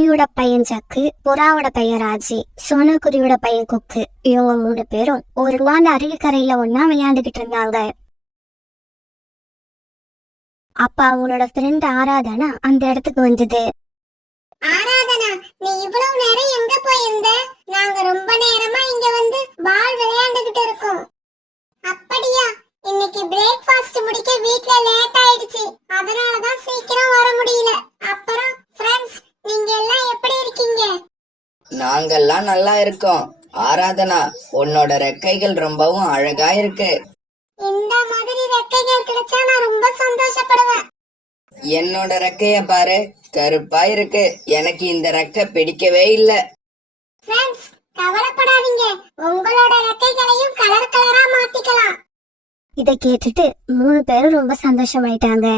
குருவியோட பையன் ஜக்கு, புறாவோட பையன் ராஜி, சோனக்குருவியோட பையன் குக்கு, இவங்க 3 பேரும் ஒரு நாள் அருவிக்கரையில ஒன்னா விளையாண்டுகிட்டு இருந்தாங்க. அப்ப அவங்களோட ஃப்ரெண்ட் ஆராதனா அந்த இடத்துக்கு வந்தது. ஆராதனா, நீ இவ்வளவு நேரம் எங்க போயிருந்த? நாங்க ரொம்ப நேரமா இங்க வந்து பால் விளையாண்டுகிட்டு இருக்கோம். அப்படியா? இன்னைக்கு பிரேக்ஃபாஸ்ட் முடிக்க வீட்ல லேட் ஆயிடுச்சு, அதனால தான் சீக்கிரம் வர முடியல. அப்புறம் ஃப்ரெண்ட்ஸ், நீங்க எல்லாம் எப்படி இருக்கீங்க? நாங்கெல்லாம் நல்லா இருக்கோம். ஆராதனா, உன்னோட ரெக்கைகள் ரொம்பவும் அழகா இருக்கு. இந்த மாதிரி ரெக்கைகள் கிடைச்சா நான் ரொம்ப சந்தோஷப்படுவேன். என்னோட ரெக்கைய பாரு, கருப்பா இருக்கு. எனக்கு இந்த ரெக்கை பிடிக்கவே இல்ல. ஃப்ரெண்ட்ஸ், கவலைப்படாதீங்க, உங்களோட ரெக்கைகளையும் கலர் கலரா மாத்திக்கலாம். இதை கேட்டுட்டு 3 பேரும் ரொம்ப சந்தோஷமாயிட்டாங்க.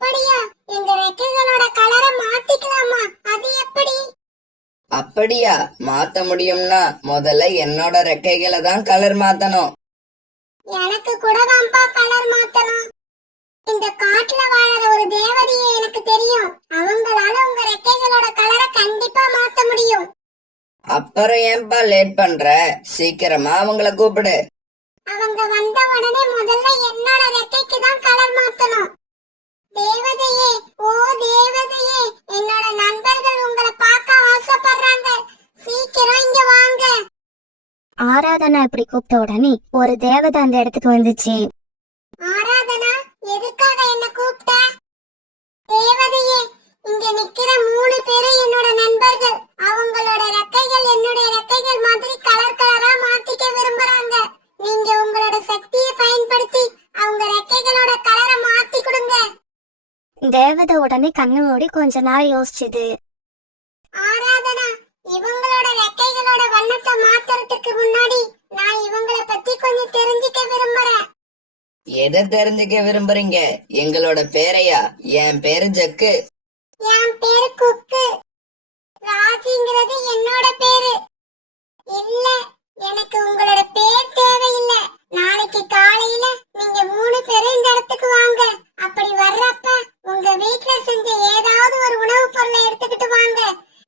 அப்படியா? எங்க ரெக்கைகளோட கலரை மாத்திக்கலாமா? அது எப்படி? அப்படியா? மாத்த முடியும்னா முதல்ல என்னோட ரெக்கைகளை தான் கலர் மாத்தணும். எனக்கு கூட தான்ப்பா கலர் மாத்தணும். இந்த காட்டுல வாழற ஒரு தேவதையை எனக்கு தெரியும். அவங்களால உங்க ரெக்கைகளோட கலரை கண்டிப்பா மாத்த முடியும். அப்புறம் ஏன்பா லேட் பண்ற? சீக்கிரமா அவங்கள கூப்பிடு. அவங்க வந்த உடனே முதல்ல என்னோட ரெக்கைக்கு தான் கலர் மாத்தணும். தேவதையே, ஓ தேவதையே, என்னோட நண்பர்கள் உங்களை பார்க்க ஆசைப்படுறாங்க. சீக்கிரம் இங்க வாங்க. ஆராதனா இப்படி கூப்பிட்ட உடனே ஒரு தேவதை அந்த இடத்துக்கு வந்துச்சு. ஆராதனா, எதுக்காக என்ன கூப்பிட்ட? தேவதையே, இங்க நிக்கிற 3 பேரும் என்னோட நண்பர்கள். அவங்களோட ரெக்கைகள் என்னுடைய ரெக்கைகள் மாதிரி கலர் கலரா மாத்திக்க விரும்புறாங்க. நீங்க உங்களோட சக்தியை பயன்படுத்தி அவங்க ரெக்கைகளோட கலரை மாத்தி கொடுங்க. தேவதை உடனே கண்ணு மூடி கொஞ்ச நேரம் யோசிச்சுது. ஆராதனா, இவங்களோட ரெக்கைகளோட வண்ணத்தை மாத்துறதுக்கு முன்னாடி நான் இவங்கள பத்தி கொஞ்சம் தெரிஞ்சுக்க விரும்புறேன். எதை தெரிஞ்சுக்க விரும்புறீங்க? எங்களோட பேரையா? என் பேரு ஜக்கு. என் பேரு குக்கு. ராஜிங்கிறது என்னோட பேரு. இல்ல, எனக்கு உங்களோட பேர் தேவையில்ல. நாளைக்கு காலையில நீங்க 3 பேரும் இந்த இடத்துக்கு வாங்க. அப்படி வர்றப்ப உங்க வீட்ல செஞ்ச ஏதாவது ஒரு உணவுப் பொருளை எடுத்துக்கிட்டு வாங்க.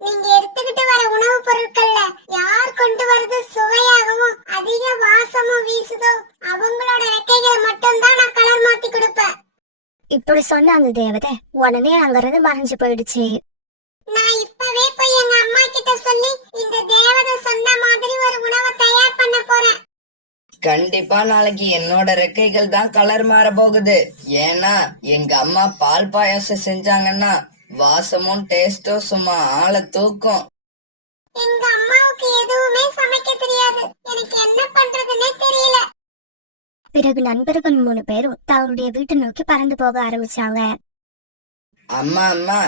நீங்க எடுத்துக்கிட்டு வர உணவுப் பொருட்கள்ல யார் கொண்டு வரது சுவையாகவும் அதிக வாசமும் வீசுதோ அவங்களோட ரெக்கைகளை மட்டும் தான் நான் கலர் மாத்தி கொடுப்பேன். இப்படி சொன்ன அந்த தேவதை உடனே அங்கிருந்து மறைஞ்சு போயிடுச்சு. நான் இப்பவே போய் எங்க அம்மா கிட்ட சொல்லி இந்த தேவதை சொன்ன மாதிரி ஒரு உணவை தயார் பண்ண போறேன். கண்டிப்பா நாளைக்கு என்னோட ரெக்கைகள் தான் கலர் மாற போகுது. ஏன்னா எங்க அம்மா பால் பாயாசம் செஞ்சாங்கன்னா வாசமும் டேஸ்டும் சும்மா ஆளை தூக்கும். எங்க அம்மாவுக்கு எதுவுமே சமைக்க தெரியாது. எனக்கு என்ன பண்றதுன்னே தெரியல. பிறகு நண்பர்கள் 3 பேரும் தங்களுடைய வீட்டை நோக்கி பறந்து போக ஆரம்பிச்சாங்க. அம்மா அம்மா,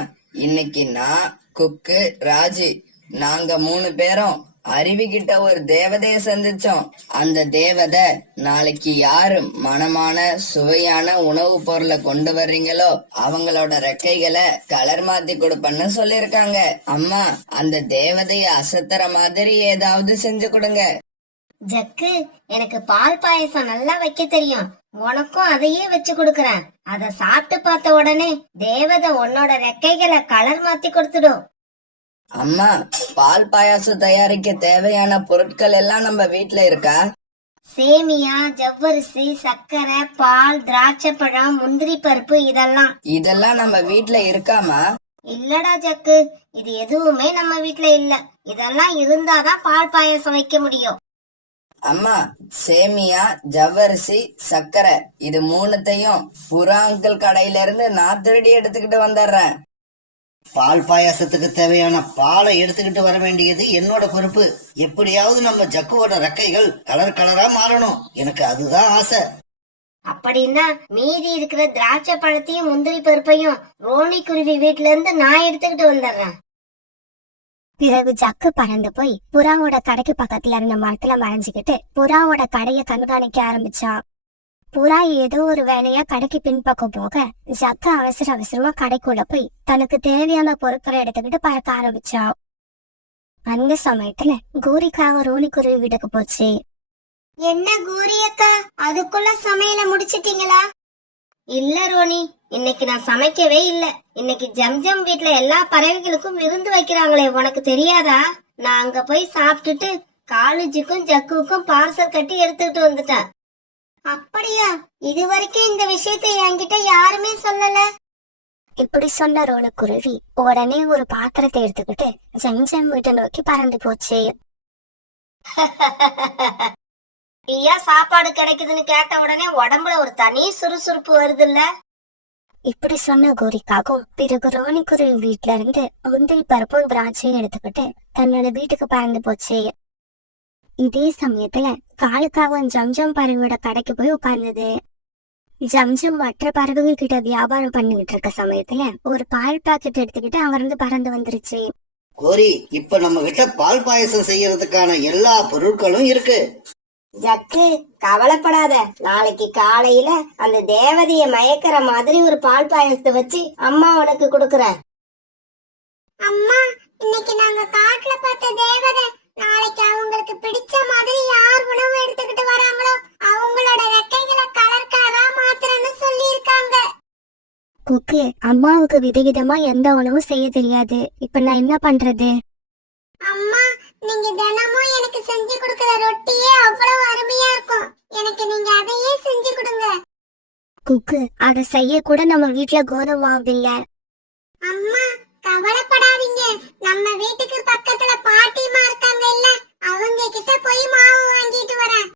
இன்னைக்கு நான், குக்கு, ராஜி, நாங்க 3 பேரும் அருவிகிட்ட ஒரு தேவதைய சந்திச்சோம். அந்த தேவதை நாளைக்கு யாரு மனமான சுவையான உணவு பொருளை கொண்டு வர்றீங்களோ அவங்களோட ரெக்கைகளை கலர் மாத்தி கொடுப்பேன்னு சொல்லிருக்காங்க. அம்மா, அந்த தேவதைய அசத்துற மாதிரி ஏதாவது செஞ்சு கொடுங்க. ஜக்கு, எனக்கு பால் பாயசம் நல்லா வைக்க தெரியும். உனக்கும் அதையே வச்சு கொடுக்கறேன். அத சாப்பிட்டு பார்த்த உடனே தேவதை உன்னோட ரெக்கைகளை கலர் மாத்தி கொடுத்துடும். அம்மா, பால் பாயாசம் தயாரிக்க தேவையான பொருட்கள் எல்லாம் நம்ம வீட்ல இருக்கா? சேமியா, ஜவ்வரிசி, சர்க்கரை, பால், திராட்சை பழம், முந்திரி பருப்பு இதெல்லாம் நம்ம வீட்ல இருக்காமா? இல்லடா ஜக்கு, இது எதுவுமே நம்ம வீட்ல இல்ல. இதெல்லாம் இருந்தாதான் பால் பாயசம் வைக்க முடியும். அம்மா, சேமியா, ஜவ்வரிசி, சர்க்கரை இது 3த்தையும் புறா அங்கிள் கடையில இருந்து நான் திருடி எடுத்துக்கிட்டு வந்துடுறேன். பால் பாயாசத்துக்கு தேவையான பாலை எடுத்துக்கிட்டு வர வேண்டியது என்னோட பொறுப்பு. எப்படியாவது நம்ம ஜக்குவோட ரெக்கைகள் கலர் கலரா மாறணும். எனக்கு அதுதான் ஆசை. அப்படின்னா மீதி இருக்கிற திராட்சை பழத்தையும் முந்திரி பருப்பையும் ரோனி குருவி வீட்ல இருந்து நான் எடுத்துக்கிட்டு வந்துடுறேன். பிறகு ஜக்கு பறந்து போய் புறாவோட கடைக்கு பக்கத்துல இருந்த மரத்துல மறைஞ்சுக்கிட்டு புறாவோட கடைய கண்காணிக்க ஆரம்பிச்சான். புறா ஏதோ ஒரு வேலையா கடைக்கு பின்பக்கம் போக ஜக்கு அவசர அவசரமா கடைக்குள்ள போய் தனக்கு தேவையான பொருட்களை எடுத்துக்கிட்டு பறக்க ஆரம்பிச்சா. அந்த சமயத்துல கூரிக்காக ரோனி குருவி வீட்டுக்கு போச்சு. என்ன கூரி அக்கா, அதுக்குள்ள சமையல முடிச்சிட்டீங்களா? இல்ல ரோனி, இன்னைக்கு நான் சமைக்கவே இல்ல. இன்னைக்கு ஜம்ஜம் வீட்ல எல்லா பறவைகளுக்கும் விருந்து வைக்கிறாங்களே, உனக்கு தெரியாதா? நான் அங்க போய் சாப்பிட்டுட்டு காலேஜுக்கும் ஜக்குவுக்கும் பார்சல் கட்டி எடுத்துக்கிட்டு வந்துட்டேன். அப்படியா? இது வரைக்கும் இந்த விஷயத்தை என்கிட்ட யாருமே சொல்லல. இப்படி சொன்ன ரோணுக்குருவி உடனே ஒரு பாத்திரத்தை எடுத்துக்கிட்டு ஜம்ஜம் வீட்டை நோக்கி பறந்து போச்சு. ஐயா, சாப்பாடு கிடைக்குதுன்னு கேட்ட உடனே உடம்புல ஒரு தனி சுறுசுறுப்பு வருது இல்ல? இப்படி சொன்ன கோரிக்காகவும் பிறகு ரோணிக்குருவி வீட்டுல இருந்து முந்திரி பருப்பும் திராட்சையும் எடுத்துக்கிட்டு தன்னோட வீட்டுக்கு பறந்து போச்சு. இதே சமயத்துல காலுக்காகவும் ஜம்ஜம் பறவையோட கடைக்கு போய் உட்கார்ந்தது. ஜம்ஜம் மற்ற பறவைகள் கிட்ட வியாபாரம் பண்ணிக்கிட்டு இருக்க சமயத்துல ஒரு பால் பாக்கெட் எடுத்துக்கிட்டு அங்கிருந்து பறந்து வந்துருச்சு. கோரி, இப்ப நம்ம கிட்ட பால் பாயசம் செய்யறதுக்கான எல்லா பொருட்களும் இருக்கு. ஜக்கு, கவலைப்படாத. நாளைக்கு காலையில அந்த தேவதைய மயக்கிற மாதிரி ஒரு பால் பாயசத்தை வச்சு அம்மா உனக்கு கொடுக்கறேன். அம்மா, இன்னைக்கு நாங்க காட்டுல பார்த்த தேவதை நாளைக்கு அவங்களுக்கு பிடிச்ச மாதிரி யார் உணவு எடுத்துக்கிட்டு வராங்களோ அவங்களோட ரெக்கைகளை கலர் கலரா மாத்துறேன்னு சொல்லி இருக்காங்க. குக்கு, அம்மாவுக்கு விதவிதமா எந்த உணவும் செய்ய தெரியாது. இப்ப நான் என்ன பண்றது? அம்மா, நீங்க தினமும் எனக்கு செஞ்சு கொடுக்கிற ரொட்டியே அவ்வளவு அருமையா இருக்கும். எனக்கு நீங்க அதையே செஞ்சு கொடுங்க. குக்கு, அதை செய்ய கூட நம்ம வீட்டுல கோதுமை மாவு இல்ல. அம்மா, கவலைப்படாதீங்க. நம்ம வீட்டுக்கு பக்கத்துல பாட்டிமா இருக்காங்க இல்ல, அவங்க கிட்ட போய் மாவு வாங்கிட்டு வரேன்.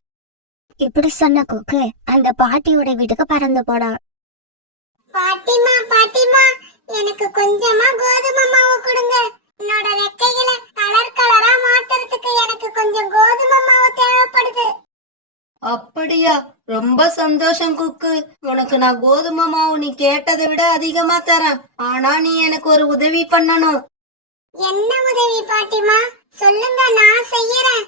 இப்படி சொன்ன குக்கு அந்த பாட்டியோட வீட்டுக்கு பறந்து போனான். பாட்டிமா, பாட்டிமா, எனக்கு கொஞ்சமா கோதுமை மாவு கொடுங்க. என்னோட ரெக்கைகளை கலர் கலரா மாத்துறதுக்கு எனக்கு கொஞ்சம் கோதுமை மாவு தேவைப்படுது. அப்படியா? ரொம்ப சந்தோஷம் குக்கு. உனக்கு நான் கோதுமை மாவு நீ கேட்டதை விட அதிகமா தரேன். ஆனா நீ எனக்கு ஒரு உதவி பண்ணணும். என்ன உதவி பாட்டிமா? சொல்லுங்க, நான் செய்யறேன்.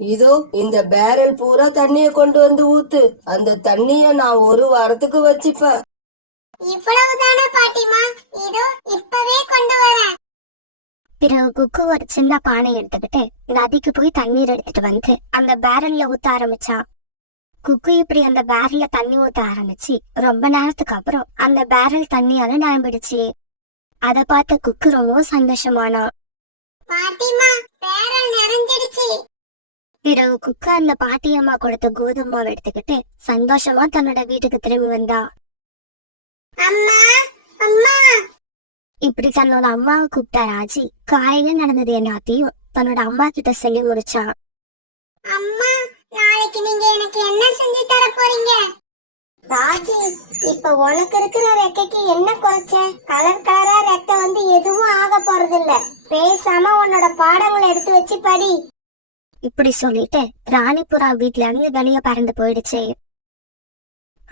இதோ இந்த பேரல் பூரா தண்ணிய கொண்டு வந்து ஊத்து. அந்த தண்ணிய நான் ஒரு வாரத்துக்கு வச்சுப்பேன். இவ்வளவுதானே பாட்டிமா? இதோ இப்பவே கொண்டு வரேன். பிறகு குக்கு ஒரு சின்ன பானை எடுத்துக்கிட்டு நதிக்கு போய் தண்ணீர் எடுத்துட்டு வந்து அந்த பேரல்ல ஊத்த ஆரம்பிச்சான். குக்கு இப்படி அந்த பேரல்ல தண்ணி ஊத்த ஆரம்பிச்சு ரொம்ப நேரத்துக்கு அப்புறம் அந்த பேரல் தண்ணியால நிரம்பிடுச்சு. அத பார்த்த குக்கு ரொம்பவும் சந்தோஷமானான். பாட்டிமா, பேரல் நிறைஞ்சிடுச்சு. பிறகு குக்கு அந்த பாட்டியம்மா கொடுத்த கோதுமை மாவு எடுத்துக்கிட்டு சந்தோஷமா தன்னோட வீட்டுக்கு திரும்பி வந்தா. அம்மா, அம்மா. இப்படி தன்னோட அம்மாவை கூப்பிட்டா ராஜி காலையில நடந்தது எல்லாத்தையும் தன்னோட அம்மா கிட்ட சொல்லி முடிச்சான். அம்மா, நாளைக்கு நீங்க எனக்கு என்ன செஞ்சு தர போறீங்க? ராஜி, இப்ப உனக்கு இருக்கிற ரெக்கைக்கு என்ன குறைச்ச? கலர் கலரா ரெக்கை வந்து எதுவும் ஆக போறது இல்ல. பேசாம உன்னோட பாடங்களை எடுத்து வச்சு படி. இப்படி சொல்லிட்டு ராணிபுரா வீட்டுல இருந்து வெளியே பறந்து போயிடுச்சு.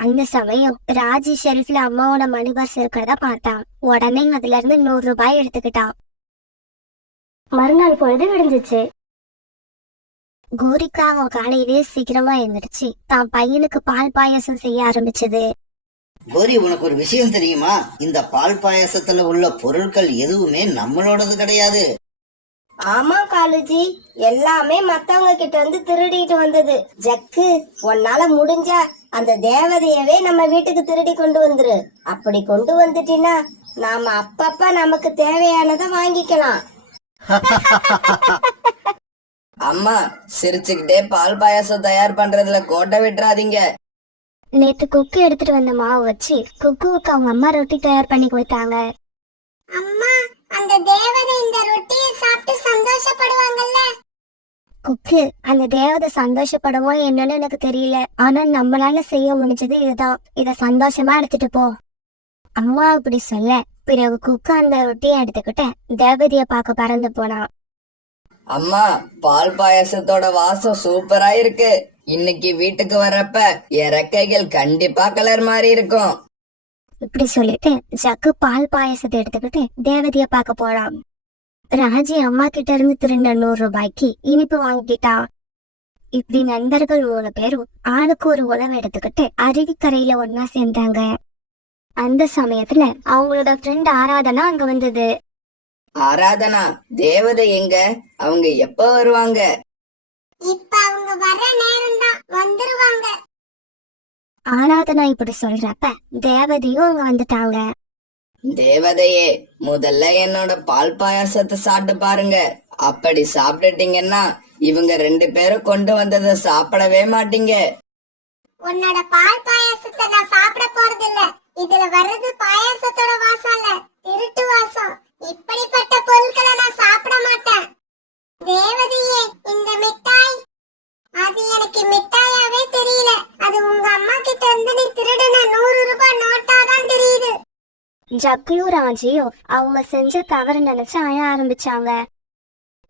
அந்த சமயம் ராஜி ஷெல்ஃப்ல அம்மாவோட மணி பர்ஸ் இருக்கிறத பார்த்தான். உடனே அதுல இருந்து 100 ரூபாய் எடுத்துக்கிட்டான். மறுநாள் பொழுது விடிஞ்சிச்சு. கோரிக்கா அவன் காலையிலேயே சீக்கிரமா எழுந்திருச்சு தான் பையனுக்கு பால் பாயாசம் செய்ய ஆரம்பிச்சது. கோரி, உனக்கு ஒரு விஷயம் தெரியுமா? இந்த பால் பாயாசத்துல உள்ள பொருட்கள் எதுவுமே நம்மளோடது கிடையாது. ஆமா காலுஜி, எல்லாமே மத்தவங்க கிட்ட இருந்து திருடிட்டு வந்தது. ஜக்கு, உன்னால முடிஞ்சா அந்த தேவதையவே நம்ம வீட்டுக்கு திருடி கொண்டு வந்துரு. அப்படி கொண்டு வந்துட்டீன்னா நாம அப்பப்ப நமக்கு தேவையானதை வாங்கிக்கலாம். அம்மா, சிரிச்சுக்கிட்டே பால் பாயாசம் தயார் பண்றதுல கோட்டை விட்டுறாதீங்க. நேத்து குக்கு எடுத்துட்டு வந்த மாவு வச்சு குக்குவுக்கு அவங்க அம்மா ரொட்டி தயார் பண்ணி கொடுத்தாங்க. அம்மா, அந்த தேவதை இந்த ரொட்டியை சாப்பிட்டு சந்தோஷப்படுவாங்கல்ல? குக்கு, அந்த தேவதை சந்தோஷப்படுமோ என்னன்னு எனக்கு தெரியல. ஆனா நம்மளால செய்ய முடிஞ்சது இதுதான். இத சந்தோஷமா எடுத்துட்டு போ. அம்மா இப்படி சொல்ல பிறகு குக்கு அந்த ரொட்டியை எடுத்துக்கிட்டு தேவதைய பார்க்க பறந்து போனான். அம்மா, பால் பாயாசத்தோட வாசம் சூப்பரா இருக்கு. இன்னைக்கு வீட்டுக்கு வர்றப்ப என் ரெக்கைகள் கண்டிப்பா கலர் மாறி இருக்கும். இப்படி சொல்லிட்டு ஜக்கு பால் பாயசத்தை எடுத்துக்கிட்டு தேவதைய பார்க்க போறான். ராஜி அம்மா கிட்ட இருந்து திருந்த 100 ரூபாய்க்கு இனிப்பு வாங்கிட்டான். இப்படி நண்பர்கள் 3 பேரும் ஆளுக்கு ஒரு உணவு எடுத்துக்கிட்டு அருவிக்கரையில ஒன்னா சேர்ந்தாங்க. அந்த சமயத்துல அவங்களோட ஃப்ரெண்ட் ஆராதனா அங்க வந்தது. ஆராதனா, தேவதை எங்க? அவங்க எப்ப வருவாங்க? இப்ப அவங்க வர நேரம் தான், வந்துருவாங்க. ஆராதனா இப்படி சொல்றப்ப தேவதையும் அங்க வந்துட்டாங்க. தேவதையே, முதல்ல என்னோட பால் பாயாசத்தை சாப்பிட்டு பாருங்க. அப்படி சாப்பிட்டுட்டீங்கன்னா இவங்க 2 பேரும் கொண்டு வந்ததை சாப்பிடவே மாட்டீங்க. உன்னோட பால் பாயாசத்தை நான் சாப்பிட போறது இல்ல. இதுல வர்றது பாயாசத்தோட வாசம் இல்ல, திருட்டு வாசம். இப்படிப்பட்ட பொருட்களை நான் சாப்பிட மாட்டேன். தேவதையே, இந்த மிட்டாய் அது எனக்கு மிட்டாயாவே தெரியல. அது உங்க அம்மா கிட்ட இருந்து நீ திருடின 100 ரூபாய் நோட்டா தான் தெரியுது. ஜக்கையும் ராஜியும் அவங்க செஞ்ச தவறு நினைச்சு அழ ஆரம்பிச்சாங்க.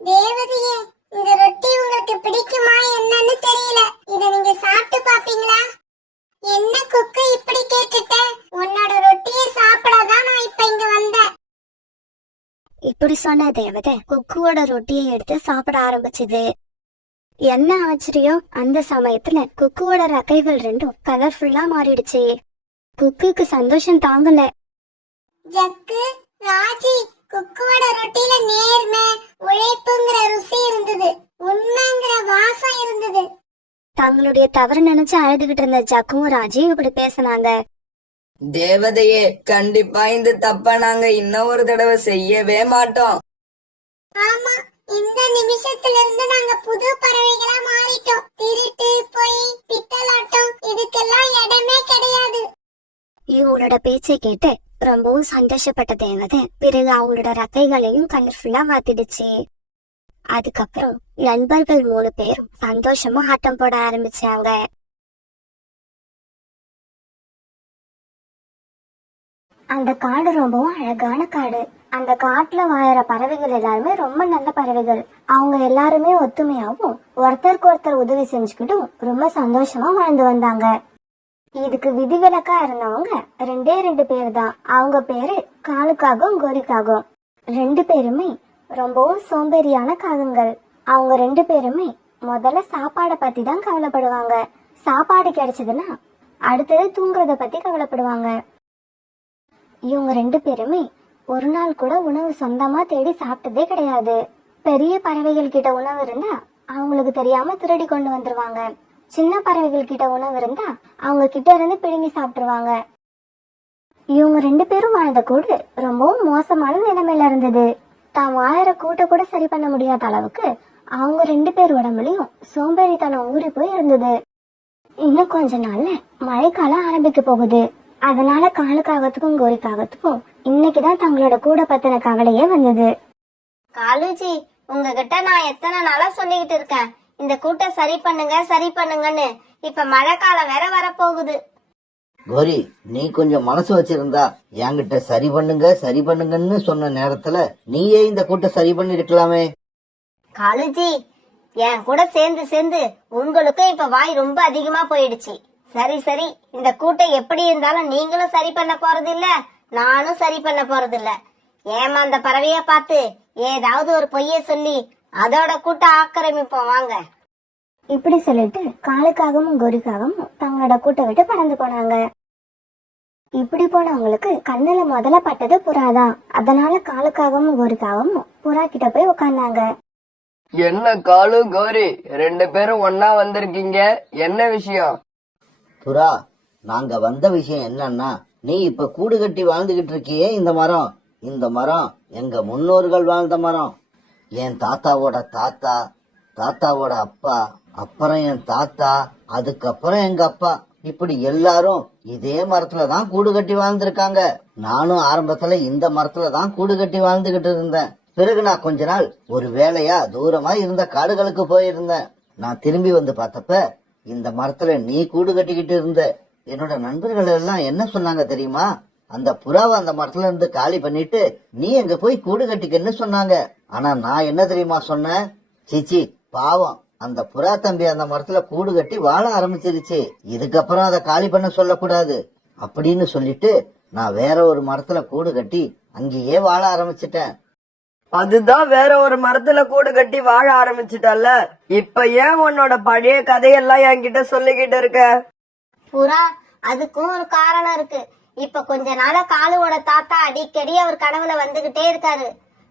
தேவதையே, இந்த ரொட்டி உங்களுக்கு பிடிக்குமா என்னன்னு தெரியல. இத நீங்க சாப்பிட்டு பாப்பீங்களா? என்ன குக்கு இப்படி கேட்டுட்ட? உன்னோட ரொட்டியை சாப்பிடதான் நான் இப்ப இங்க வந்தேன். இப்படி சொன்ன தேவதை குக்குவோட ரொட்டியை எடுத்து சாப்பிட ஆரம்பிச்சது. என்ன ஆச்சரியம், அந்த சமயத்துல குக்குவோட ரெக்கைகள் 2ம் கலர்ஃபுல்லா மாறிடுச்சு. குக்குக்கு சந்தோஷம் தாங்கல. ஜக்கு, ராஜி, குக்குவோட ரொட்டியில நேர்மை, உழைப்புங்கிற ருசி இருந்தது, உண்மைங்கிற வாசம் இருந்தது. தங்களுடைய தவறு நினைச்சு அழுதுகிட்டு இருந்த ஜக்கும் ராஜியும் இப்படி பேசினாங்க. தேவதையே, கண்டிப்பா இந்த தப்ப நாங்க இன்னொரு தடவை செய்யவே மாட்டோம். ஆமா, இந்த நிமிஷத்துல இருந்து நாங்க புது பறவைகளா மாறிட்டோம். திருட்டு, பொய், பித்தலாட்டம் இதுக்கெல்லாம் இடமே கிடையாது. இவங்களோட பேச்சை கேட்டு ரொம்பவும் சந்தோஷப்பட்ட தேவதை பிறகு அவங்களோட ரெக்கைகளையும் கலர்ஃபுல்லா மாத்திடுச்சு. அதுக்கப்புறம் நண்பர்கள் 3 பேரும் சந்தோஷமா ஆட்டம் போட ஆரம்பிச்சாங்க. அந்த காடு ரொம்பவும் அழகான காடு. அந்த காட்டுல வாழற பறவைகள் எல்லாருமே ரொம்ப நல்ல பறவைகள். அவங்க எல்லாருமே ஒத்துமையாவும் ஒருத்தருக்கு ஒருத்தர் உதவி செஞ்சுக்கிட்டும் ரொம்ப சந்தோஷமா வாழ்ந்து வந்தாங்க. இதுக்கு விதிவிலக்கா இருந்தவங்க 2 பேர் தான். அவங்க பேரு காலுக்காகவும் கோரிக்காகவும். 2 பேருமே ரொம்பவும் சோம்பேறியான காகங்கள். அவங்க 2 பேருமே முதல்ல சாப்பாடை பத்தி தான் கவலைப்படுவாங்க. சாப்பாடு கிடைச்சதுன்னா அடுத்தது தூங்குறத பத்தி கவலைப்படுவாங்க. இவங்க 2 பேருமே ஒரு நாள் கூட உணவு சொந்தமா தேடி சாப்பிட்டதே கிடையாது. பெரிய பறவைகள் கிட்ட உணவு இருந்தா அவங்களுக்கு தெரியாம திருடி கொண்டு வந்துருவாங்க. சின்ன பறவைகள் கிட்ட உணவு இருந்தா அவங்க கிட்ட இருந்து பிடுங்கி சாப்பிட்டுருவாங்க. இவங்க 2 பேரும் வாழ்ந்த கூடு ரொம்பவும் மோசமான நிலைமையில இருந்தது. தான் வாழற கூட்ட கூட சரி பண்ண முடியாத அளவுக்கு அவங்க 2 பேர் உடம்புலயும் சோம்பேறித்தனம் ஊறி போய் இருந்தது. இன்னும் கொஞ்ச நாள்ல மழைக்காலம் ஆரம்பிக்க போகுது. அதனால காலுக்காகத்துக்கும் கோரிக்காகத்துக்கும் இன்னைக்குதான் தங்களோட கூட பத்தின கவலையே வந்தது. காலுஜி, உங்ககிட்ட நான் எத்தனை நாளா சொல்லிக்கிட்டு இருக்கேன், இந்த கூட்டை சரி பண்ணுங்க சரி பண்ணுங்கன்னு. இப்ப மழைக்காலம் வேற வரப்போகுது. கோரி, நீ கொஞ்சம் மனசு வச்சிருந்தா என்கிட்ட சரி பண்ணுங்கன்னு சொன்ன நேரத்துல நீயே இந்த கூட்ட சரி பண்ணி இருக்கலாமே. காலுஜி, என் கூட சேர்ந்து சேர்ந்து உங்களுக்கும் இப்ப வாய் ரொம்ப அதிகமா போயிடுச்சு. சரி சரி, இந்த கூட்டை எப்படி இருந்தாலும் நீங்களும் சரி பண்ண போறது இல்ல, நானும் சரி பண்ண போறது இல்ல. ஏமாந்த பறவைய பார்த்து ஏதாவது ஒரு பொய்ய சொல்லி அதோட கூட்ட ஆக்கிரமிப்போம் வாங்க. இப்படி சொல்லிட்டு காலுக்காகவும் கோரிக்காகவும் தங்களோட கூட்டை விட்டு பறந்து போனாங்க. இப்படி போனவங்களுக்கு கண்ணுல முதல்ல பட்டது புறாதான். அதனால காலுக்காகவும் கோரிக்காகவும் புறா கிட்ட போய் உட்கார்ந்தாங்க. என்ன காலு, கோரி 2 பேரும் ஒன்னா வந்திருக்கீங்க, என்ன விஷயம்? புறா, நாங்க வந்த விஷயம் என்னன்னா, நீ இப்ப கூடு கட்டி வாழ்ந்துகிட்டு இருக்கியே இந்த மரம் எங்க முன்னோர்கள் வாழ்ந்த மரம். என் தாத்தாவோட தாத்தா, தாத்தாவோட அப்பா, அப்புறம் என் தாத்தா, அதுக்கப்புறம் எங்க அப்பா, இப்படி எல்லாரும் இதே மரத்துலதான் கூடு கட்டி வாழ்ந்திருக்காங்க. நானும் ஆரம்பத்துல இந்த மரத்துலதான் கூடு கட்டி வாழ்ந்துகிட்டு இருந்தேன். பிறகு நான் கொஞ்ச நாள் ஒரு வேலையா தூரமா இருந்த காடுகளுக்கு போயிருந்தேன். நான் திரும்பி வந்து பார்த்தப்ப இந்த மரத்துல நீ கூடு கட்டிக்கிட்டு இருந்த. என்னோட நண்பர்கள் எல்லாம் என்ன சொன்னாங்க தெரியுமா? அந்த புறாவை அந்த மரத்துல இருந்து காலி பண்ணிட்டு நீ எங்க போய் கூடு கட்டிக்கன்னு சொன்னாங்க. ஆனா நான் என்ன தெரியுமா சொன்னேன்? சீச்சி, பாவம், அந்த புறா தம்பி அந்த மரத்துல கூடு கட்டி வாழ ஆரம்பிச்சிருச்சு, இதுக்கப்புறம் அதை காலி பண்ண சொல்லக்கூடாது அப்படின்னு சொல்லிட்டு நான் வேற ஒரு மரத்துல கூடு கட்டி அங்கேயே வாழ ஆரம்பிச்சிட்டேன். அதுதான் வேற ஒரு மரத்துல கூடு கட்டி வாழ ஆரம்பிச்சுட்டல்ல, இப்ப ஏன் உன்னோட பழைய கதையெல்லாம் என்கிட்ட சொல்லிக்கிட்டு இருக்க? புறா, அதுக்கும் ஒரு காரணம் இருக்கு. இப்ப கொஞ்ச நாளா காலுவோட தாத்தா அடிக்கடி அவர் கனவுல வந்துகிட்டே இருக்காரு.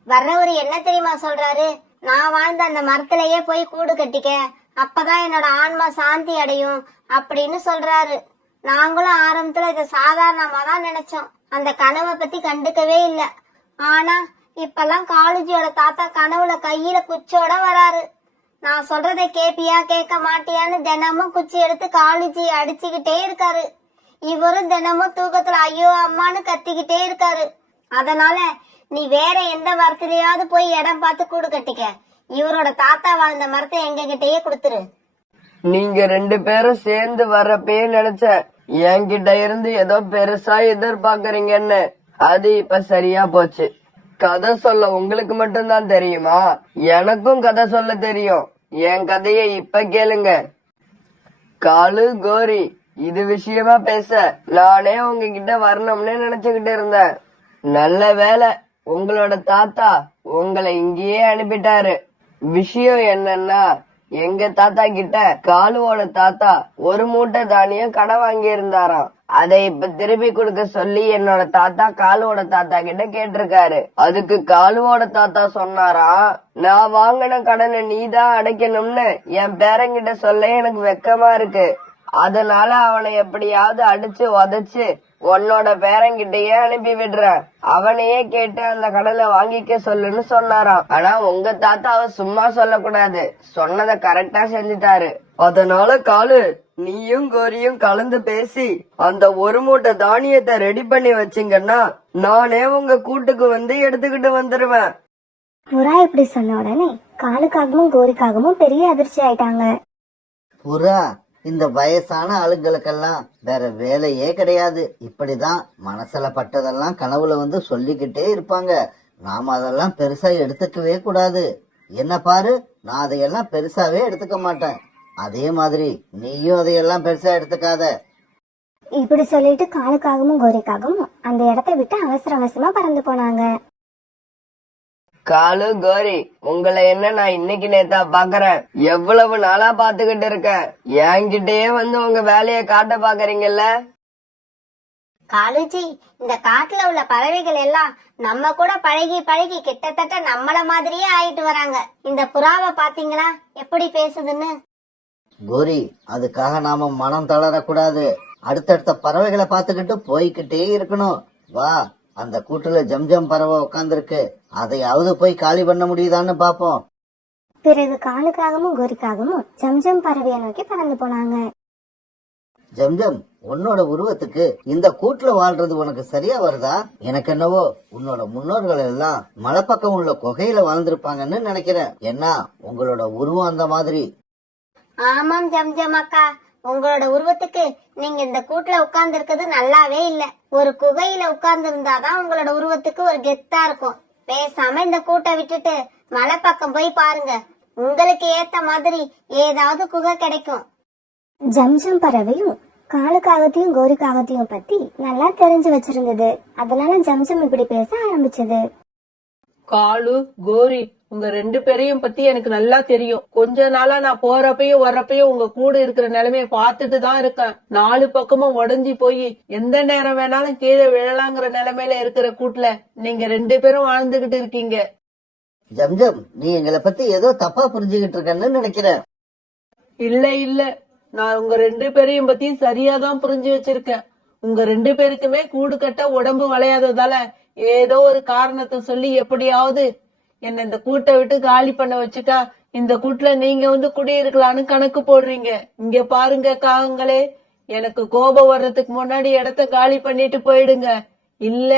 வர்றவரு என்ன தெரியுமா சொல்றாரு? நான் வாழ்ந்த அந்த மரத்திலேயே போய் கூடு கட்டிக்க, அப்பதான் என்னோட ஆன்மா சாந்தி அடையும் அப்படின்னு சொல்றாரு. நாங்களும் ஆரம்பத்துல இதை சாதாரணமா தான் நினைச்சோம். அந்த கனவை பத்தி கண்டுக்கவே இல்ல. ஆனா இப்பெல்லாம் காலேஜோட தாத்தா கனவுல கையில குச்சியோட வராரு. நான் சொல்றதை கேப்பியா கேட்க மாட்டியான்னு தினமும் குச்சி எடுத்து காலேஜி அடிச்சுக்கிட்டே இருக்காரு. இவரும் தினமும் தூக்கத்துல ஐயோ அம்மான்னு கத்திக்கிட்டே இருக்காரு. அதனால நீ வேற எந்த மரத்திலயாவது போய் இடம் பார்த்து கூடு கட்டிக்க. இவரோட தாத்தா வாழ்ந்த மரத்தை எங்க கிட்டயே கொடுத்துரு. நீங்க 2 பேரும் சேர்ந்து வர்றப்பயே நினைச்சேன் என்கிட்ட இருந்து ஏதோ பெருசா எதிர்பார்க்கறீங்கன்னு. அது இப்ப சரியா போச்சு. கதை சொல்ல உங்களுக்கு மட்டும்தான் தெரியுமா? எனக்கும் கதை சொல்ல தெரியும். என் கதையை இப்ப கேளுங்க. காலு, கோரி, இது விஷயமா பேச நானே உங்ககிட்ட வரணும்னு நினைச்சுக்கிட்டு இருந்தேன். நல்ல வேலை உங்களோட தாத்தா உங்களை இங்கேயே அனுப்பிட்டாரு. விஷயம் என்னன்னா, எங்க தாத்தா கிட்ட காலுவோட தாத்தா 1 மூட்டை தானியம் கடன் வாங்கி இருந்தாராம். அதை இப்ப திருப்பி கொடுக்க சொல்லி என்னோட தாத்தா காலுவோட தாத்தா கிட்ட கேட்டிருக்காரு. அதுக்கு காலுவோட தாத்தா சொன்னாராம், நான் வாங்கின கடனை நீதான் அடைக்கணும்னு என் பேரங்கிட்ட சொல்ல எனக்கு வெக்கமா இருக்கு. அதனால அவனை எப்படியாவது அடிச்சு உதைச்சு உன்னோட பேரங்கிட்டயே அனுப்பி விடுறேன். அவனையே கேட்டு அந்த கடலை வாங்கிக்க சொல்லுன்னு சொன்னாராம். ஆனா உங்க தாத்தாவை சும்மா சொல்லக்கூடாது, சொன்னதை கரெக்டா செஞ்சுட்டாரு. அதனால காலு, நீயும் கோரியும் கலந்து பேசி அந்த 1 மூட்டை தானியத்தை ரெடி பண்ணி வச்சீங்கன்னா நானே உங்க கூட்டுக்கு வந்து எடுத்துக்கிட்டு வந்துருவேன். புறா இப்படி சொன்ன உடனே காலுக்காகவும் கோரிக்காகவும் பெரிய அதிர்ச்சி ஆயிட்டாங்க. புறா, இந்த வயசான ஆளுங்களுக்கெல்லாம் வேற வேலையே கிடையாது. இப்படிதான் மனசுல பட்டதெல்லாம் கனவுல வந்து சொல்லிக்கிட்டே இருப்பாங்க. நாம அதெல்லாம் பெருசா எடுத்துக்கவே கூடாது. என்ன பாரு, நான் அதையெல்லாம் பெருசாவே எடுத்துக்க மாட்டேன். அதே மாதிரி நீயும் அதையெல்லாம் பெருசா எடுத்துக்காத. இப்படி சொல்லிட்டு காலுக்காகவும் கோரிக்காகவும் அந்த இடத்தை விட்டு அவசர அவசரமா பறந்து போனாங்க. காலு, கோரி, உங்களை என்ன நான் இன்னைக்கு நேத்தா பாக்குறேன்? எவ்வளவு நாளா பாத்துக்கிட்டு இருக்கேன். என்கிட்டயே வந்து உங்க வேலைய காட்ட பாக்குறீங்கல்ல? காலுஜி, இந்த காட்டுல உள்ள பறவைகள் எல்லாம் நம்ம கூட பழகி பழகி கிட்டத்தட்ட நம்மள மாதிரியே ஆயிட்டு வராங்க. இந்த புறாவை பாத்தீங்களா எப்படி பேசுதுன்னு? கோரி, அதுக்காக நாம மனம் தளரக்கூடாது. அடுத்தடுத்த பறவைகளை பார்த்துக்கிட்டு போய்கிட்டே இருக்கணும். வா, அந்த கூட்டுல ஜம்ஜம் பறவை உட்காந்துருக்கு. அதையாவது போய் காலி பண்ண முடியுதான்னு பாப்போம். பிறகு காலுக்காகவும் கோரிக்காகவும் ஜம்ஜம் பறவையை நோக்கி பறந்து போனாங்க. ஜம்ஜம், உன்னோட உருவத்துக்கு இந்த கூட்டுல வாழ்றது உனக்கு சரியா வருதா? எனக்கு என்னவோ உன்னோட முன்னோர்கள் எல்லாம் மலைப்பக்கம் உள்ள குகையில வாழ்ந்திருப்பாங்கன்னு நினைக்கிறேன். ஏன்னா உங்களோட உருவம் அந்த மாதிரி. ஆமாம் ஜம்ஜம் அக்கா, உங்களோட உருவத்துக்கு நீங்க இந்த கூட்டுல உட்கார்ந்து இருக்கிறது நல்லாவே இல்ல. ஒரு குகையில உட்கார்ந்து இருந்தாதான் உங்களோட உருவத்துக்கு ஒரு கெத்தா இருக்கும். பேசாம இந்த கூட்டை விட்டுட்டு மலை பக்கம் போய் பாருங்க, உங்களுக்கு ஏத்த மாதிரி ஏதாவது குகை கிடைக்கும். ஜம்ஜம் பறவையும் காலுக்காகத்தையும் கோரிக்காகத்தையும் பத்தி நல்லா தெரிஞ்சு வச்சிருந்தது. அதனால ஜம்ஜம் இப்படி பேச ஆரம்பிச்சது. காலு, கோரி, உங்க 2 பேரையும் பத்தி எனக்கு நல்லா தெரியும். கொஞ்ச நாளா நான் போறப்பையும் வர்றப்பையும் உங்க கூட இருக்கிற நிலைமைய பார்த்துட்டு தான் இருக்கேன். 4 பக்கமும் உடஞ்சி போய் எந்த நேரம் வேணாலும் கீழே விழலாங்கிற நிலைமையில இருக்கிற கூட்டுல நீங்க 2 பேரும் வாழ்ந்துகிட்டு இருக்கீங்க. ஜம்ஜம், நீ எங்களை பத்தி ஏதோ தப்பா புரிஞ்சுகிட்டு இருக்கன்னு நினைக்கிறேன். இல்ல, நான் உங்க 2 பேரையும் பத்தி சரியாதான் புரிஞ்சு வச்சிருக்கேன். உங்க 2 பேருக்குமே கூடு கட்ட உடம்பு வளையாததால ஏதோ ஒரு காரணத்தை சொல்லி எப்படியாவது என்ன இந்த கூட்டை விட்டு காலி பண்ண வச்சுக்கா இந்த கூட்டுல நீங்க வந்து குடியிருக்கலான்னு கணக்கு போடுறீங்க. இங்க பாருங்க காகங்களே, எனக்கு கோபம் வர்றதுக்கு முன்னாடி இடத்த காலி பண்ணிட்டு போயிடுங்க. இல்ல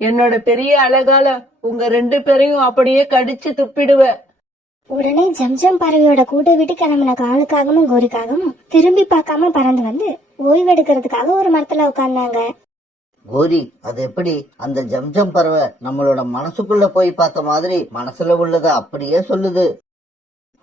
என்னோட பெரிய அழகால உங்க 2 பேரையும் அப்படியே கடிச்சு துப்பிடுவேன். உடனே ஜம்ஜம் பறவையோட கூட்டை விட்டு கிளம்பின காலுக்காகவும் கோரிக்காகவும் திரும்பி பார்க்காம பறந்து வந்து ஓய்வெடுக்கிறதுக்காக ஒரு மரத்துல உட்கார்ந்தாங்க. கோரி, அது எப்படி? அந்த ஜம்ஜம் பறவை நம்மளோட மனசுக்குள்ள போய் பார்த்த மாதிரி மனசுல உள்ளத அப்படியே சொல்லுது.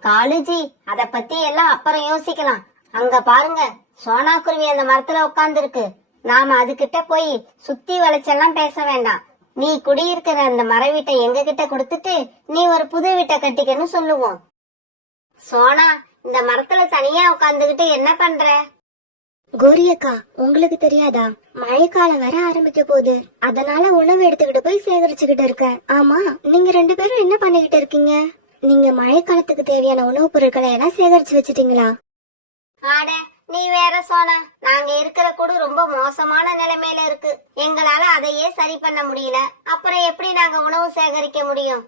காலுஜி, அத பத்தி எல்லாம் அப்புறம் யோசிக்கலாம். அங்க பாருங்க, சோனா குருவி அந்த மரத்துல உட்கார்ந்து இருக்கு. நாம அதுகிட்ட போய் சுத்தி வளைச்செல்லாம் பேச வேண்டாம். நீ குடியிருக்கிற அந்த மர வீட்டை எங்க கிட்ட கொடுத்துட்டு நீ ஒரு புது வீட்டை கட்டிக்கன்னு சொல்லுவோம். சோனா, இந்த மரத்துல தனியா உட்கார்ந்துகிட்டு என்ன பண்ற? கோரியக்கா, உங்களுக்கு தெரியாதா, மழைக்காலம் வர ஆரம்பிக்க போகுது. அதனால உணவு எடுத்துக்கிட்டு போய் சேகரிச்சுக்கிட்டு இருக்க. ஆமா, நீங்க 2 பேரும் என்ன பண்ணிக்கிட்டு இருக்கீங்க? நீங்க மழைக்காலத்துக்கு தேவையான உணவுப் பொருட்களை எல்லாம் சேகரிச்சு வச்சிட்டீங்களா? ஆட, நீ வேற சோனா, நாங்க இருக்கிற கூடு ரொம்ப மோசமான நிலைமையில இருக்கு. எங்களால அதையே சரி பண்ண முடியல. அப்புறம் எப்படி நாங்க உணவு சேகரிக்க முடியும்?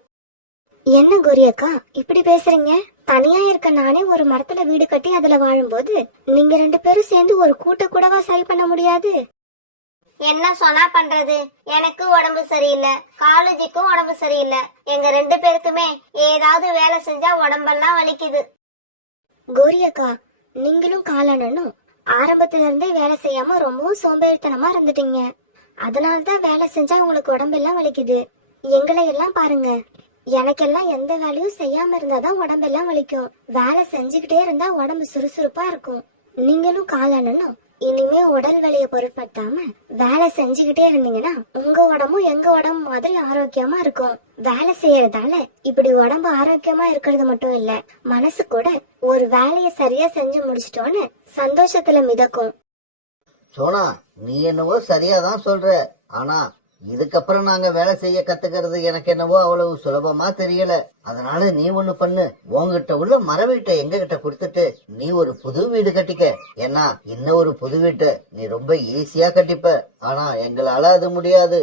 என்ன கோரி அக்கா இப்படி பேசுறீங்க? தனியா இருக்க நானே ஒரு மரத்துல வீடு கட்டி அதுல வாழும்போது நீங்க 2 பேரும் சேர்ந்து ஒரு கூட்ட கூடவா சரி பண்ண முடியாது? என்ன சொன்னா பண்றது? எனக்கு உடம்பு சரியில்லை, காலேஜுக்கும் உடம்பு சரியில்லை. எங்க 2 பேருக்குமே ஏதாவது வேலை செஞ்சா உடம்பெல்லாம் வலிக்குது. கோரி அக்கா, நீங்களும் காலனும் ஆரம்பத்துல இருந்தே வேலை செய்யாம ரொம்பவும் சோம்பேறித்தனமா இருந்துட்டீங்க. அதனாலதான் வேலை செஞ்சா உங்களுக்கு உடம்பெல்லாம் வலிக்குது. எங்களை எல்லாம் பாருங்க, எனக்கெல்லாம் எந்த வேலையும் செய்யாம இருந்தாதான் உடம்பெல்லாம் வலிக்கும். வேலை செஞ்சுக்கிட்டே இருந்தா உடம்பு சுறுசுறுப்பா இருக்கும். நீங்களும் காலனும் இனிமே உடல் வலியை பொருட்படுத்தாம வேலை செஞ்சுக்கிட்டே இருந்தீங்கன்னா உங்க உடம்பும் எங்க உடம்பு மாதிரி ஆரோக்கியமா இருக்கும். வேலை செய்யறதால இப்படி உடம்பு ஆரோக்கியமா இருக்கிறது மட்டும் இல்ல, மனசு கூட ஒரு வேலையை சரியா செஞ்சு முடிச்சிட்டோன்னு சந்தோஷத்துல மிதக்கும். சோனா, நீ என்னவோ சரியாதான் சொல்ற. ஆனா இதுக்கப்புறம் நாங்க வேலை செய்ய கத்துக்கிறது எனக்கு என்னவோ அவ்வளவு சுலபமா தெரியல. அதனால நீ ஒண்ணு பண்ணு, உன்கிட்ட உள்ள மர வீட்டை எங்க கிட்ட கொடுத்துட்டு நீ ஒரு புது வீடு கட்டிக்க. ஏன்னா இன்னும் ஒரு புது வீட்டை நீ ரொம்ப ஈஸியா கட்டிப்ப. ஆனா எங்களால அது முடியாது.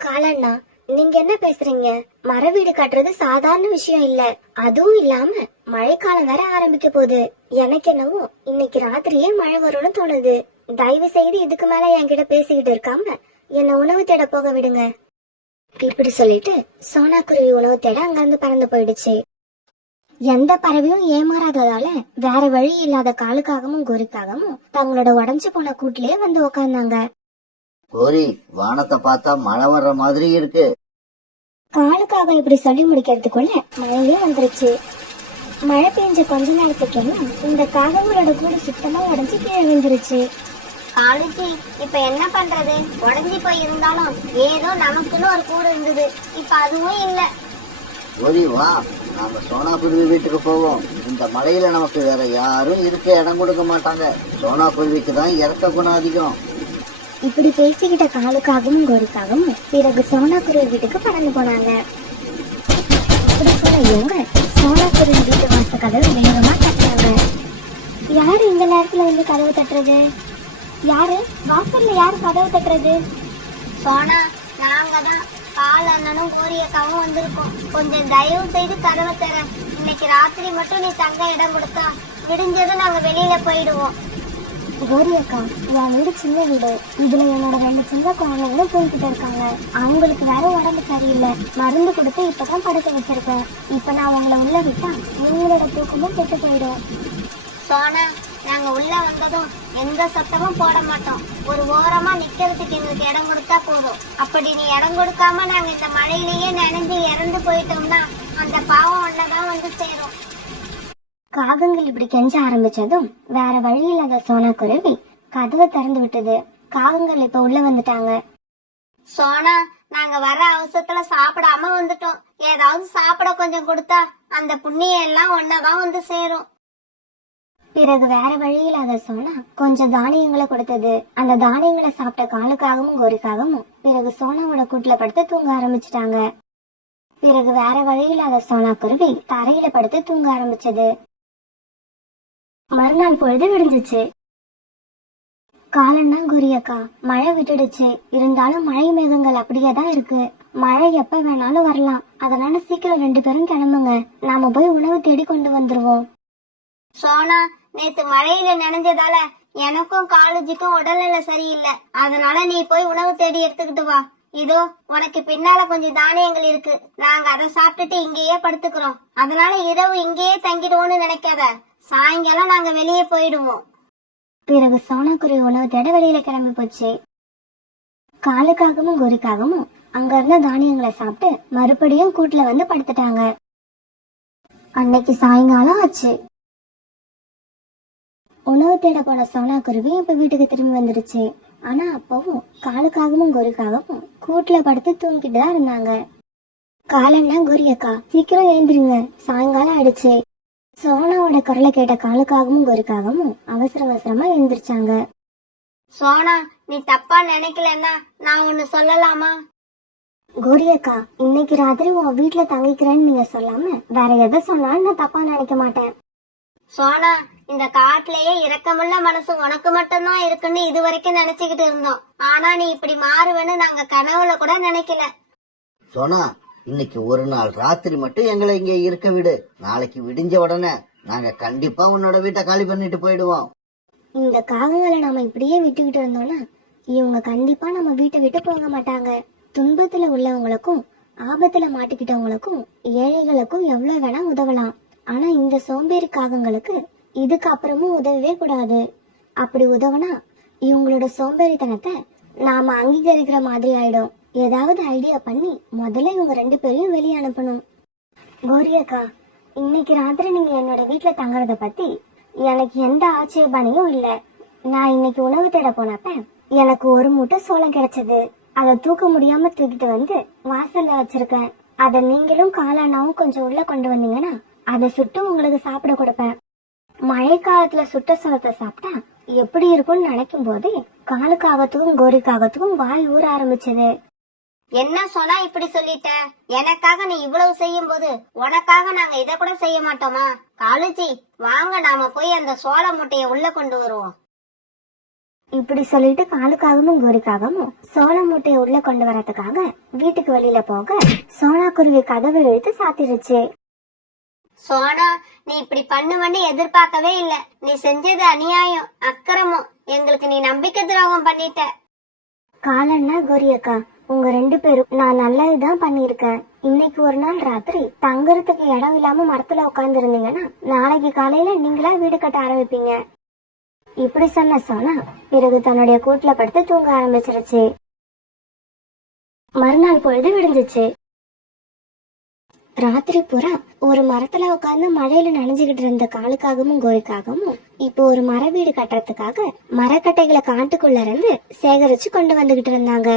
காலண்ணா, நீங்க என்ன பேசுறீங்க? மர வீடு கட்டுறது சாதாரண விஷயம் இல்ல. அதுவும் இல்லாம மழைக்காலம் வேற ஆரம்பிக்க போகுது. எனக்கு என்னவோ இன்னைக்கு ராத்திரியே மழை வரும்னு தோணுது. தயவு செய்து இதுக்கு மேல என்கிட்ட பேசிக்கிட்டு இருக்காம என்ன உணவு தேட போக விடுங்க. இப்படி சொல்லிட்டு சோனா குருவி உணவு தேட அங்கிருந்து பறந்து போயிடுச்சு. எந்த பறவையும் ஏமாறாததால வேற வழி இல்லாத காலுக்காகவும் கோரிக்காகவும் தங்களோட உடஞ்சு போன கூட்டிலேயே வந்து உக்காந்தாங்க. கோரி, வானத்தை பார்த்தா மழை வர்ற மாதிரி இருக்கு. காலுக்காக இப்படி சொல்லி முடிக்கிறதுக்குள்ள மழையே வந்துருச்சு. மழை பெஞ்ச கொஞ்ச நேரத்துக்கு இந்த காகங்களோட கூடு சுத்தமா உடஞ்சி கீழே விழுந்துருச்சு. காலேஜி, இப்ப என்ன பண்றது? உடஞ்சி போய் இருந்தாலும் ஏதோ நமக்குன்னு ஒரு கூடு இருந்தது. இப்ப அதுவும் இல்ல. கோரி வா, நாம சோனா குருவி வீட்டுக்கு போவோம். இந்த மழையில நமக்கு வேற யாரும் இருக்க இடம் கொடுக்க மாட்டாங்க. சோனா குருவிக்கு தான் இறக்க குணம் அதிகம். இப்படி பேசிக்கிட்ட காலுக்காகவும் கோரிக்காகவும் பிறகு சோனா குருவி வீட்டுக்கு பறந்து போனாங்க. இப்படி போன இவங்க சோனா குருவி வீட்டு வாச கதவு வேகமா தட்டுறாங்க. யாரு இந்த நேரத்துல வந்து கதவு தட்டுறது? யாரு வாசல்ல யாரு கதவு தட்டுறது? சோனா, நாங்க தான் பால் அண்ணனும் கோரியக்காவும் வந்திருக்கோம். கொஞ்சம் தயவு செய்து கதவை தர. இன்னைக்கு ராத்திரி மட்டும் நீ தங்க இடம் கொடுத்தா விடிஞ்சதும் நாங்க வெளியில போயிடுவோம். கோரி அக்கா, என் வீடு சின்ன வீடு. இதுல என்னோட 2 சின்ன குழந்தைங்களும் போய்கிட்டு இருக்காங்க. அவங்களுக்கு வேற உடம்பு சரியில்லை. மருந்து கொடுத்து இப்பதான் படுக்க வச்சிருக்கேன். இப்ப நான் உங்களை உள்ள விட்டா உங்களோட தூக்கமும் கெட்டு போயிடும். சோனா, நாங்க உள்ள வந்ததும் எந்த சத்தமும் போட மாட்டோம். ஒரு ஓரமா நிக்கிறதுக்கு எங்களுக்கு இடம் கொடுத்தா போதும். அப்படி நீ இடம் கொடுக்காம நாங்க இந்த மழையிலேயே நனைஞ்சு இறந்து போயிட்டோம்னா அந்த பாவம் ஒன்னதான் வந்து சேரும். காகங்கள் இப்படி கெஞ்ச ஆரம்பிச்சதும் வேற வழி இல்லாத சோனா குருவி கதவை திறந்து விட்டது. காகங்கள் இப்ப உள்ள வந்துட்டாங்க. சோனா, நாங்க வர அவசரத்துல சாப்பிடாம வந்துட்டோம். ஏதாவது சாப்பிட கொஞ்சம் கொடுத்தா அந்த புண்ணியம் எல்லாம் ஒன்னதான் வந்து சேரும். பிறகு வேற வழி இல்லாத சோனா கொஞ்சம் தானியங்களை கொடுத்தது. அந்த தானியங்களை சாப்பிட்ட காலுக்காகவும் கோரிக்காகவும் பிறகு சோனாவோட கூட்டுல படுத்து தூங்க ஆரம்பிச்சிட்டாங்க. பிறகு வேற வழி இல்லாத சோனா குருவி தரையில படுத்து தூங்க ஆரம்பிச்சது. மறுநாள் பொழுது விடிஞ்சிச்சு. காலன்னா கோரியக்கா, மழை விட்டுடுச்சு. இருந்தாலும் மழை மேகங்கள் அப்படியே தான் இருக்கு. மழை எப்ப வேணாலும் வரலாம். அதனால சீக்கிரம் 2 பேரும் கிளம்புங்க. நாம போய் உணவு தேடி கொண்டு வந்துருவோம். சோனா, நேத்து மழையில நனைஞ்சதால எனக்கும் காலேஜுக்கும் உடல்நிலை சரியில்லை. அதனால நீ போய் உணவு தேடி எடுத்துக்கிட்டு வா. இதோ உனக்கு பின்னால கொஞ்சம் தானியங்கள் இருக்கு. நாங்க அதை சாப்பிட்டுட்டு இங்கேயே படுத்துக்கிறோம். அதனால இரவு இங்கேயே தங்கிடுவோம்னு நினைக்காத. சாயங்காலம் நாங்க வெளியே போயிடுவோம். பிறகு சோனா குருவி உணவு தேட வெளியில கிளம்பி போச்சு. காலுக்காகவும் கோரிக்காகவும் அங்க இருந்த தானியங்களை சாப்பிட்டு மறுபடியும் கூட்டுல வந்து படுத்துட்டாங்க. அன்னைக்கு சாயங்காலம் ஆச்சு. உணவு தேட போன சோனா குருவி இப்ப வீட்டுக்கு திரும்பி வந்துருச்சு. ஆனா அப்பவும் காலுக்காகவும் கோரிக்காகவும் கூட்டுல படுத்து தூங்கிட்டு தான் இருந்தாங்க. காலன்னா கோரியக்கா, சீக்கிரம் எழுந்திருங்க, சாயங்காலம் ஆயிடுச்சு. சோனாவோட குரலை கேட்ட காலுக்காகவும் கோரிக்காகவும் அவசர அவசரமா எழுந்திருச்சாங்க. சோனா, நீ தப்பா நினைக்கலன்னா நான் ஒன்னு சொல்லலாமா? கோரியக்கா, இன்னைக்கு ராத்திரி உன் வீட்டுல தங்கிக்கிறேன்னு நீங்க சொல்லாம வேற எதை சொன்னாலும் நான் தப்பா நினைக்க மாட்டேன். சோனா, இந்த காட்டுலயே இரக்கமுள்ள மனசு உனக்கு மட்டும்தான் இருக்குன்னு இது வரைக்கும் நினைச்சுக்கிட்டு இருந்தோம். ஆனா நீ இப்படி மாறுவேன்னு நாங்க கனவுல கூட நினைக்கல. சோனா, இன்னைக்கு ஒரு நாள் ராத்திரி மட்டும் எங்களை இங்க இருக்க விடு. நாளைக்கு விடிஞ்ச உடனே நாங்க கண்டிப்பா உன்னோட வீட்டை காலி பண்ணிட்டு போயிடுவோம். இந்த காகங்களை நாம இப்படியே விட்டுக்கிட்டு இருந்தோம்னா இவங்க கண்டிப்பா நம்ம வீட்டை விட்டு போக மாட்டாங்க. துன்பத்துல உள்ளவங்களுக்கும் ஆபத்துல மாட்டிக்கிட்டவங்களுக்கும் ஏழைகளுக்கும் எவ்வளவு வேணா உதவலாம். ஆனா இந்த சோம்பேறி காகங்களுக்கு இதுக்கு அப்புறமும் உதவவே கூடாது. அப்படி உதவனா இவங்களோட சோம்பேறித்தனத்தை நாம அங்கீகரிக்கிற மாதிரி ஆயிடும். ஏதாவது ஐடியா பண்ணி முதல்ல இவங்க 2 பேரையும் வெளியே அனுப்பணும். கௌரி அக்கா, இன்னைக்கு ராத்திரி நீங்க என்னோட வீட்டுல தங்குறத பத்தி எனக்கு எந்த ஆட்சேபனையும் இல்ல. நான் இன்னைக்கு உணவு தேட போனப்ப எனக்கு ஒரு மூட்டை சோளம் கிடைச்சது. அதை தூக்க முடியாம தூக்கிட்டு வந்து வாசல்ல வச்சிருக்கேன். அதை நீங்களும் காளானாவும் கொஞ்சம் உள்ள கொண்டு வந்தீங்கன்னா அதை சுட்டு உங்களுக்கு சாப்பிட கொடுப்பேன். மழை காலத்துல சுட்ட சோளத்தை சாப்பிட்டா எப்படி இருக்கும்னு நினைக்கும் போது காலுக்காகத்துக்கும் கோரிக்காகத்துக்கும் வாய் ஊற ஆரம்பிச்சது. என்ன சொன்னா இப்படி சொல்லிட்ட? எனக்காக நீ இவ்வளவு செய்யும் போது உனக்காக நாங்க இத கூட செய்ய மாட்டோமா? காலுஜி, வாங்க நாம போய் அந்த சோள மூட்டைய உள்ள கொண்டு வருவோம். இப்படி சொல்லிட்டு காலுக்காகவும் கோரிக்காகவும் சோள மூட்டையை உள்ள கொண்டு வரதுக்காக வீட்டுக்கு வெளியில போக சோனா குருவி கதவை இழுத்து சாத்திருச்சு. சோனா, நீ இப்படி பண்ணுவன்னு எதிர்பார்க்கவே இல்ல. நீ செஞ்சது அநியாயம், அக்கிரமம். எங்களுக்கு நீ நம்பிக்கை துரோகம் பண்ணிட்ட. காலன்னா கோரி அக்கா, உங்க 2 பேரும் நான் நல்லதுதான் பண்ணிருக்கேன். இன்னைக்கு ஒரு நாள் ராத்திரி தங்குறதுக்கு இடம் இல்லாம மரத்துல உட்கார்ந்து இருந்தீங்கன்னா நாளைக்கு காலையில நீங்களா வீடு கட்ட ஆரம்பிப்பீங்க. இப்படி சொன்ன சோனா பிறகு தன்னுடைய கூட்டுல படுத்து தூங்க ஆரம்பிச்சிருச்சு. மறுநாள் பொழுது விடிஞ்சிச்சு. ராத்திரி பூரா ஒரு மரத்துல உட்கார்ந்து மழையில நனைஞ்சுகிட்டு இருந்த காலுக்காகவும் கோரிக்காகவும் இப்போ ஒரு மர வீடு கட்டுறதுக்காக மரக்கட்டைகளை காட்டுக்குள்ள இருந்து சேகரிச்சு கொண்டு வந்துகிட்டு இருந்தாங்க.